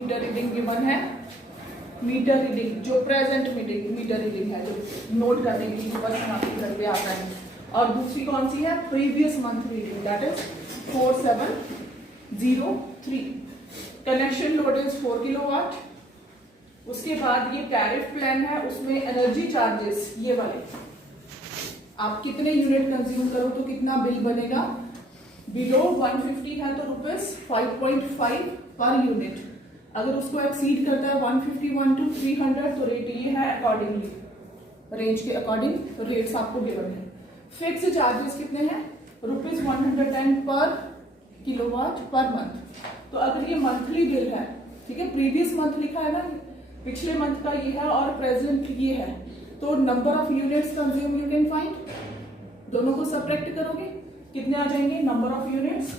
Meter reading given है, meter reading जो present meter reading है, जो नोट करने के लिए क्वेश्चन आपके घर पे आता है। और दूसरी कौन सी है, previous month reading, that is 4703। Connection load is 4 kilowatt. उसके बाद ये टैरिफ प्लान है, उसमें एनर्जी चार्जेस ये वाले, आप कितने यूनिट कंज्यूम करो तो कितना बिल बनेगा। बिलो 150 है तो ₹5.5 पर यूनिट। अगर उसको एक्सीड करता है 151 to 300 तो रेट ये है, अकॉर्डिंगली रेंज के अकॉर्डिंग रेट्स आपको गिवन है। फिक्स चार्जेस कितने हैं, ₹110 पर किलोवाट पर मंथ। तो अगर ये मंथली बिल है, ठीक है, प्रीवियस मंथ लिखा है ना, पिछले मंथ का ये है और प्रेजेंट ये है, तो number of units consume you can find, दोनों को सब्ट्रैक्ट करोगे कितने आ जाएंगे, number of units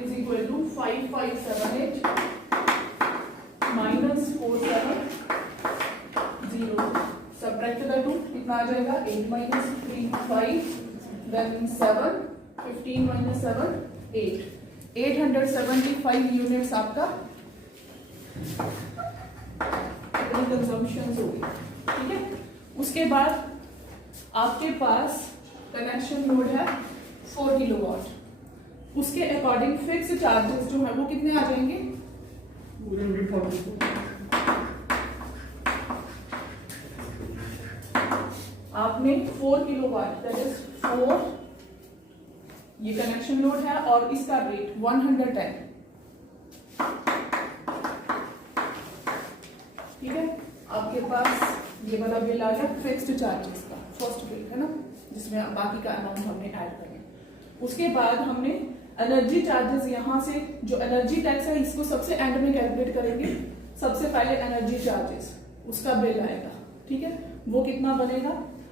is equal to 5578 minus 4702, subtract the two, कितना आ जाएगा, 8 minus 3 5 then 7 15 minus 7 8 875 यूनिट्स आपका कंजम्पशन होगी, ठीक है। उसके बाद आपके पास कनेक्शन लोड है 4 किलोवाट, उसके अकॉर्डिंग फिक्स चार्जेस जो है वो कितने आ जाएंगे, आपने 4 किलोवाट दैट इज 4, ये कनेक्शन लोड है और इसका रेट 110, ठीक है। आपके पास ये वाला बिल आ गया फिक्स्ड चार्जेस का, फर्स्ट बिल है ना, जिसमें बाकी का अमाउंट हमने ऐड करें। उसके बाद हमने एनर्जी चार्जेस, यहाँ से जो एनर्जी टैक्स है इसको सबसे एंड में कैलकुलेट करेंगे। सबसे पहले एनर्जी चार्जेस उसका बिल आएगा, ठीक है, वो कितना बनेगा।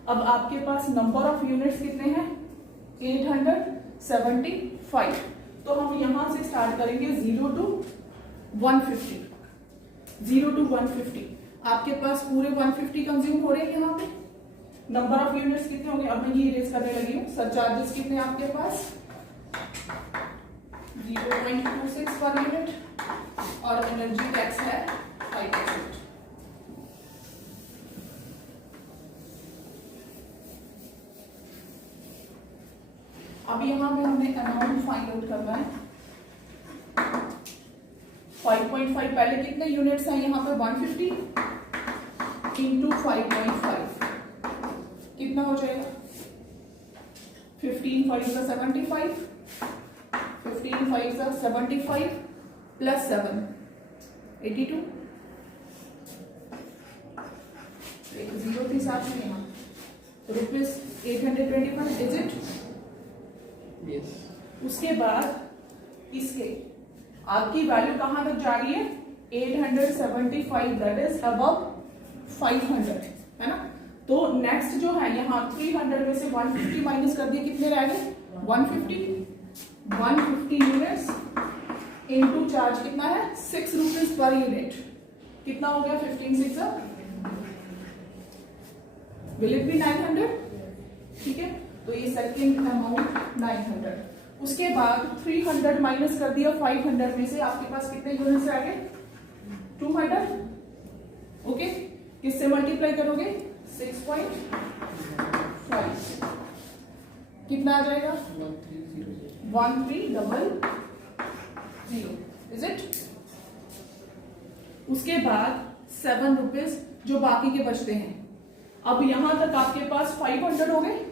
अब आपके पास नंबर ऑफ यूनिट्स कितने हैं, 875, तो हम यहां से स्टार्ट करेंगे 0 to 150, 0 to 150। आपके पास पूरे 150 कंज्यूम हो रहे हैं यहाँ पे। नंबर ऑफ यूनिट्स कितने होंगे, अब मैं ये इरेज करने लगी हूँ। सर चार्जेस कितने आपके पास, 0.26 पर यूनिट और एनर्जी टैक्स है 5%। अब यहाँ पे हमने अमाउंट फाइंड आउट करना है। 5.5 पहले कितने यूनिट्स हैं यहाँ पे, 150 इंटू 5.5 कितना हो जाएगा, 15 5 का 75, 15 5 का 75 प्लस 7 82, एक जीरो के साथ में यहाँ ₹825 इज इट। Yes. उसके बाद इसके आपकी वैल्यू कहां तक जा रही है, 875 दैट इज अबव 500, है ना। तो नेक्स्ट जो है यहाँ 300 में से 150 माइनस कर दिए, कितने रह गए, 150 यूनिट्स इनटू चार्ज कितना है, ₹6 पर यूनिट, कितना हो गया, 15 6 विल इट बी 900, ठीक है। तो ये सेकंड अमाउंट 900। उसके बाद 300 माइनस कर दिया 500 में से, आपके पास कितने यूनिट्स आ गए, 200, ओके। किससे मल्टीप्लाई करोगे, 6.5, कितना आ जाएगा, 1300 इज इट। उसके बाद ₹7 जो बाकी के बचते हैं। अब यहां तक आपके पास 500 हो गए,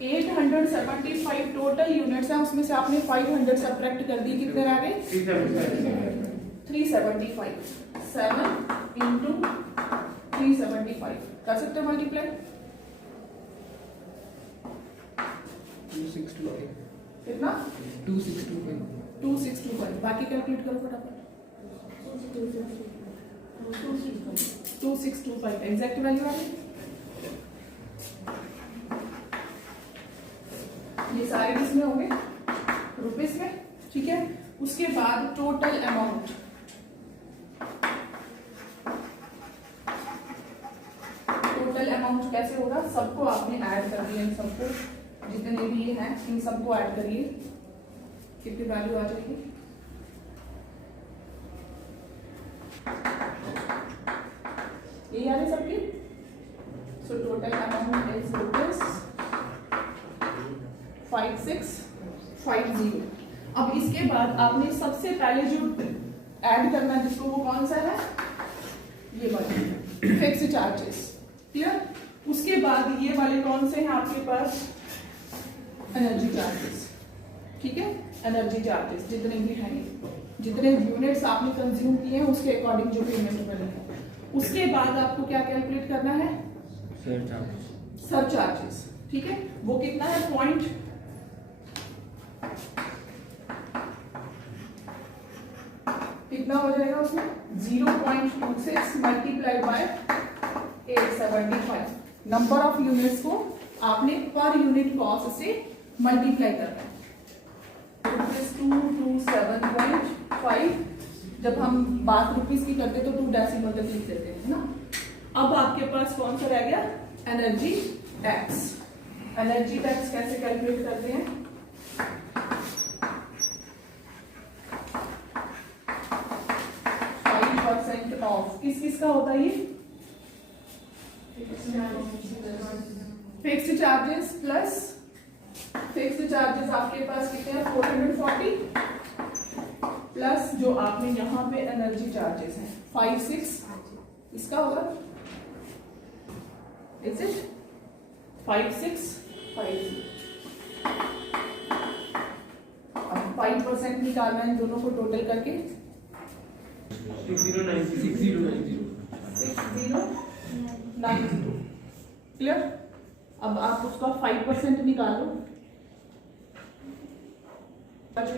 875 टोटल यूनिट्स हैं, उसमें से आपने 500 सब्ट्रैक्ट कर दिए, कितने रह गए, 375, 7 इंटू 375 कर सकते हो मल्टीप्लाई, 2625, कितना, 2625, 2625, बाकी कैलकुलेट करो फटाफट, 2625 एग्जैक्ट वैल्यू आ गई। ये सारे किसमें होंगे, रुपीस में, ठीक है। उसके बाद टोटल अमाउंट, टोटल अमाउंट कैसे होगा, सबको आपने ऐड कर दिया, इन सबको जितने भी ये हैं इन सबको ऐड करिए, कितनी वैल्यू आ जाएगी? ये आ रही सबकी। So total amount is rupees 5650। अब इसके बाद आपने सबसे पहले जो ऐड करना है जिसको, वो कौन सा है? ये वाले फिक्स चार्जेस। क्लियर? उसके बाद ये वाले कौन से हैं आपके पास? Energy charges. ठीक है, एनर्जी चार्जेस जितने भी हैं, जितने यूनिट्स आपने कंज्यूम किए हैं उसके अकॉर्डिंग जो पेमेंट बनेगा। उसके बाद आपको क्या कैलकुलेट करना है? Sir charges. ठीक है, वो कितना है? पॉइंट कितना हो जाएगा उसमें? 0.26 multiply by 875। Number of units को आपने पर यूनिट कॉस्ट से मल्टीप्लाई करना है। 227.5। जब हम बात रुपीस की करते तो 2 डेसिमल तक लिख देते हैं ना। अब आपके पास कौन सा रह गया? Energy tax. एनर्जी टैक्स कैसे कैलकुलेट करते हैं? 5% ऑफ। किस किस का होता है ये? Fixed charges plus fixed charges आपके पास कितने हैं? 440 प्लस जो आपने यहाँ पे एनर्जी चार्जेस हैं 56, इसका होगा इज इट 5650। अब 5% निकालना है इन दोनों को टोटल करके 6090। क्लियर? अब आप उसका 5% निकालो। 304.5।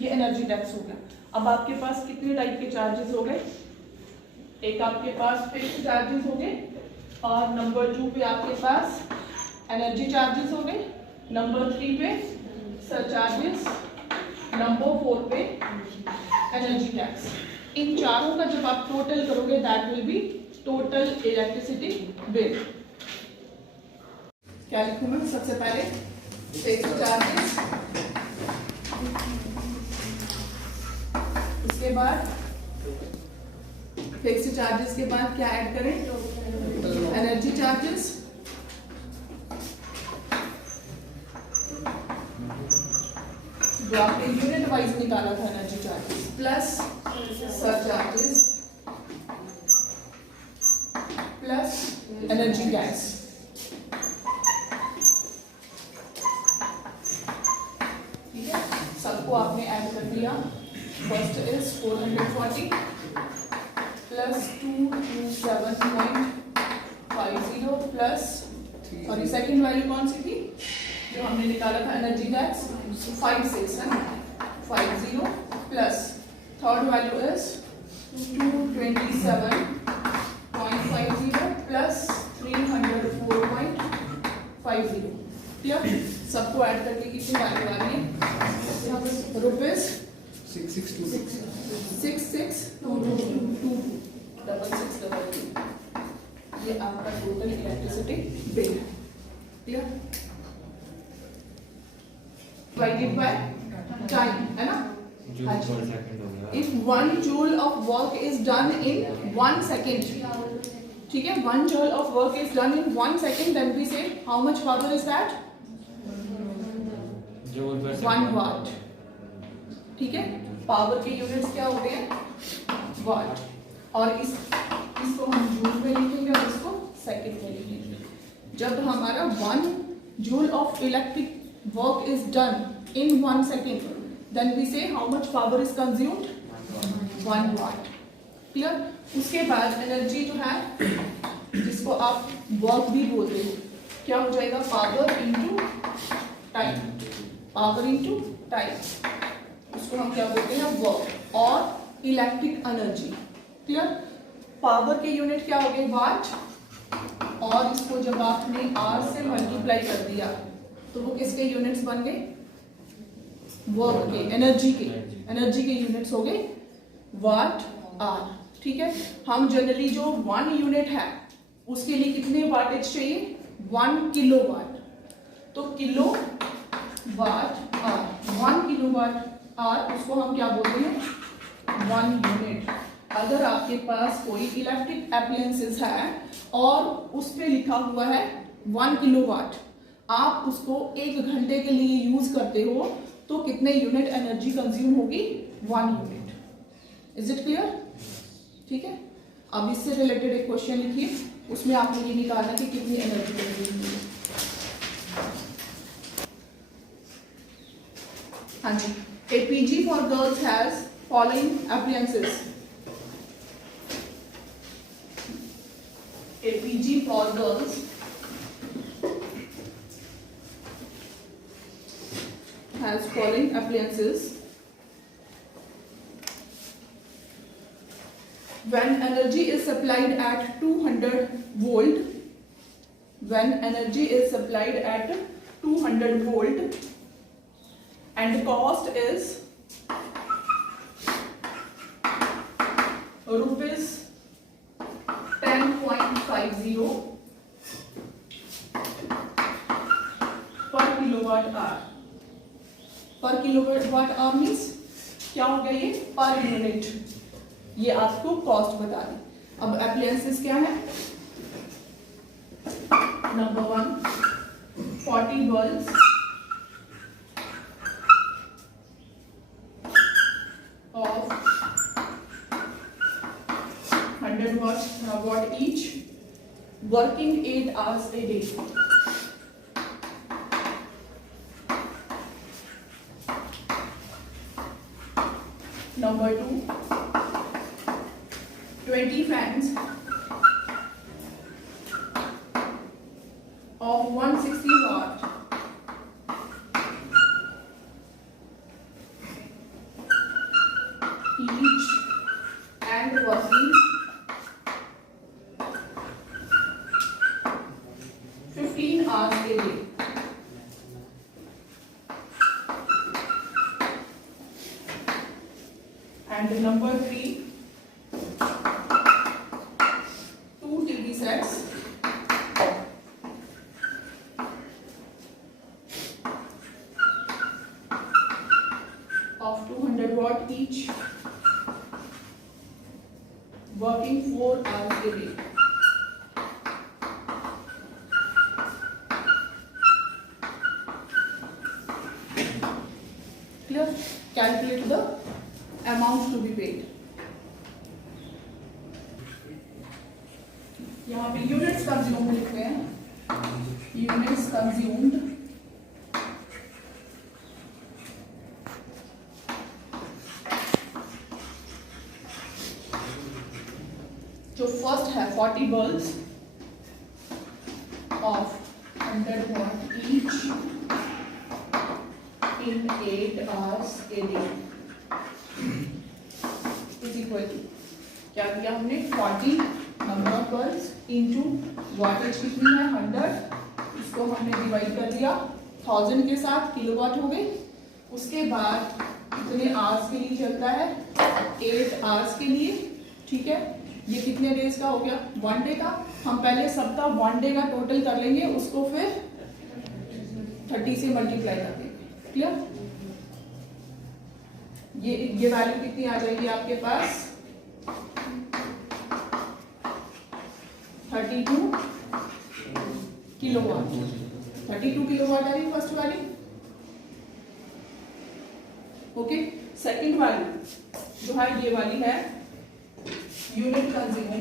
ये एनर्जी टैक्स हो गया। अब आपके पास कितने टाइप के चार्जेस हो गए? एक आपके पास फिक्स्ड चार्जेस हो गए, और नंबर 2 पे आपके पास एनर्जी चार्जेस हो गए, नंबर 3 पे सर चार्जेस, नंबर 4 पे एनर्जी टैक्स। इन चारों का जब आप टोटल करोगे that will be total electricity bill. क्या लिखूं मैं? सबसे पहले फिक्स्ड चार्जेस, उसके बाद फिक्स्ड चार्जेस के बाद क्या ऐड करें? एनर्जी चार्जेस, जो आपने यूनिट वाइज निकाला था energy charges, plus sir charges plus energy tax. ठीक है, सबको आपने ऐड कर दिया। First is 440 plus 227.50 plus, sorry second value कौन सी थी जो हमने निकाला था एनर्जी टैक्स? 56 है ना, 50 plus third value is 227.50 plus 304.50। Clear? सबको ऐड करके कितनी वैल्यू आ रही है? रुपीज 6622 ये आपका total electricity bill. Clear? Divided by time है ना। If 1 joule of work is done in 1 second, ठीक है, 1 joule of work is done in 1 second, then we say how much power is that? 1 watt। ठीक है, power के units क्या होते हैं? वाट। और इसको हम जूल में लिखेंगे और इसको सेकंड में लिखेंगे। जब हमारा 1 joule of electric work is done in 1 second, then we say how much power is consumed? 1 watt। Clear? उसके बाद एनर्जी जो है जिसको आप वर्क भी बोलते हो, क्या हो जाएगा? Power into time. Power into time, उसको हम क्या बोलते हैं? वर्क और इलेक्ट्रिक एनर्जी। क्लियर? पावर के यूनिट क्या हो गए? वाट। और इसको जब आपने आर से मल्टीप्लाई कर दिया तो वो किसके यूनिट्स बन गए? वर्क के, एनर्जी के यूनिट्स हो गए वाट आर। ठीक है, हम जनरली जो 1 यूनिट है उसके लिए कितने वाटेज चाहिए, 1 किलोवाट। तो kilo watt hour, 1 kilowatt hour, उसको हम क्या बोलते हैं, 1 यूनिट। अगर आपके पास कोई इलेक्ट्रिक एप्लायंसेस है और उस पे लिखा हुआ है 1 किलोवाट, आप उसको 1 घंटे के लिए यूज करते हो तो कितने यूनिट एनर्जी कंज्यूम होगी, 1 यूनिट। Is it clear? ठीक है, अब इससे रिलेटेड एक क्वेश्चन लिखिए, उसमें आपने ये निकालना कि कितनी एनर्जी कंज्यूम होगी। हाँ जी, a PG for girls has following appliances. A PG for girls has following appliances. When energy is supplied at 200 volt, when energy is supplied at 200 volt and the cost is rupees 10.50 per kilowatt hour. पर kilowatt hour means क्या हो गया, ये per unit, ये आपको cost बता दी। अब appliances क्या है, number 1 40 bulbs of 100 watt each, working 8 hours a day. Number 2 20 fans of 160 watt each and working 15 hours a day. And number 3 2 TV sets of 200 watt each, working 4 hours a day. Clear? Calculate the amount to be paid. यहाँ पे units consumed लिखते हैं, units consumed जो first है 40 bulbs of 100 watt each in 8 hours a day is equal to, क्या किया हमने, 40 number of bulbs into wattage कितनी है 100, इसको हमने डिवाइड कर दिया 1000 के साथ, किलोवाट हो गई। उसके बाद कितने आवर्स के लिए चलता है, 8 आवर्स के लिए, ठीक है। ये कितने डेज का हो गया, 1 डे का। हम पहले सबका 1 डे का टोटल कर लेंगे, उसको फिर 30 से मल्टीप्लाई कर देंगे। क्लियर? ये वैल्यू कितनी आ जाएगी आपके पास, 32 किलोवाट। 32 किलोवाट आ रही फर्स्ट वाली। ओके, सेकंड वाली जो है ये वाली है, unit consume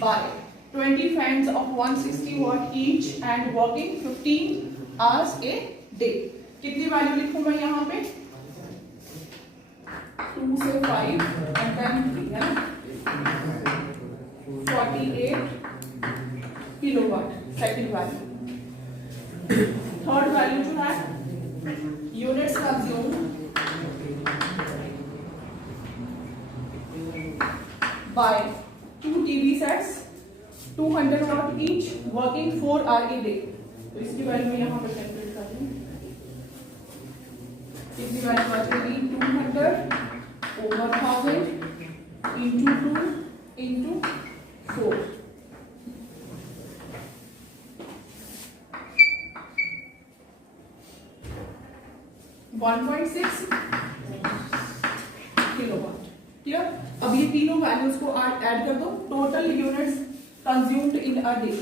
by 20 fans of 160 watt each and working 15 hours a day। कितनी वैल्यू लिखूं मैं यहाँ पे, 2 से 5 and then 3 है ना, 48 kilowatt second value. Third value जो है units consume by 2 TV sets 200 watt each working 4 hours a day। तो इसकी वैल्यू मैं यहाँ पर कैलकुलेट कर दूँ, कितनी वैल्यू आ जाएगी 200 over 1000 into 2 into 4 1.6 किलोवाट। क्लियर? अब ये तीनों वैल्यूज को ऐड कर दो, total units consumed in a day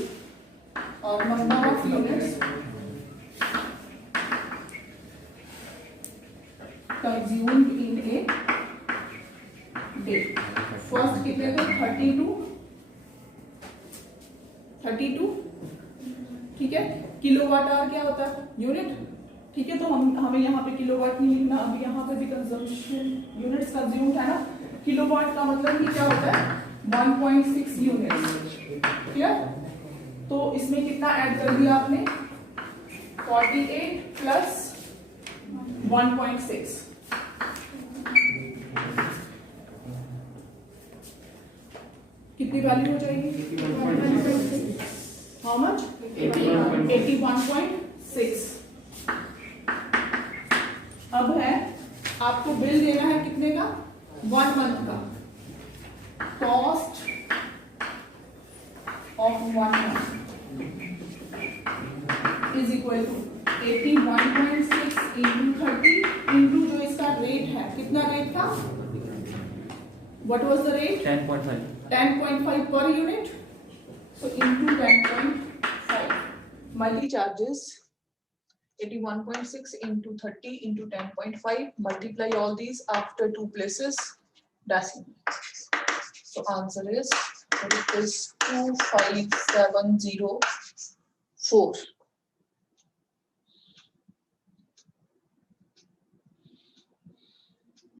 और number of units consumed in a day. First कितने थे 32, ठीक है। किलोवाट आवर क्या होता है यूनिट, ठीक है। तो हमें यहाँ पे किलोवाट नहीं लिखना, अब यहाँ पे भी कंजम्पशन यूनिट्स कंज्यूम्ड है ना। किलोवाट का मतलब कि क्या होता है 1.6 यूनिट्स, क्लियर। तो इसमें कितना ऐड कर दिया आपने 48 प्लस 1.6, कितनी वैल्यू हो जाएगी हाउ मच 81.6। अब है आपको बिल देना है कितने का 1 मंथ का, cost of 1 month is equal to 81.6 into 30 into जो इसका रेट है, कितना रेट था, what was the rate 10.5 per unit, so into 10.5 monthly charges 81.6 into 30 into 10.5, multiply all these after 2 places decimals. So answer is 25704.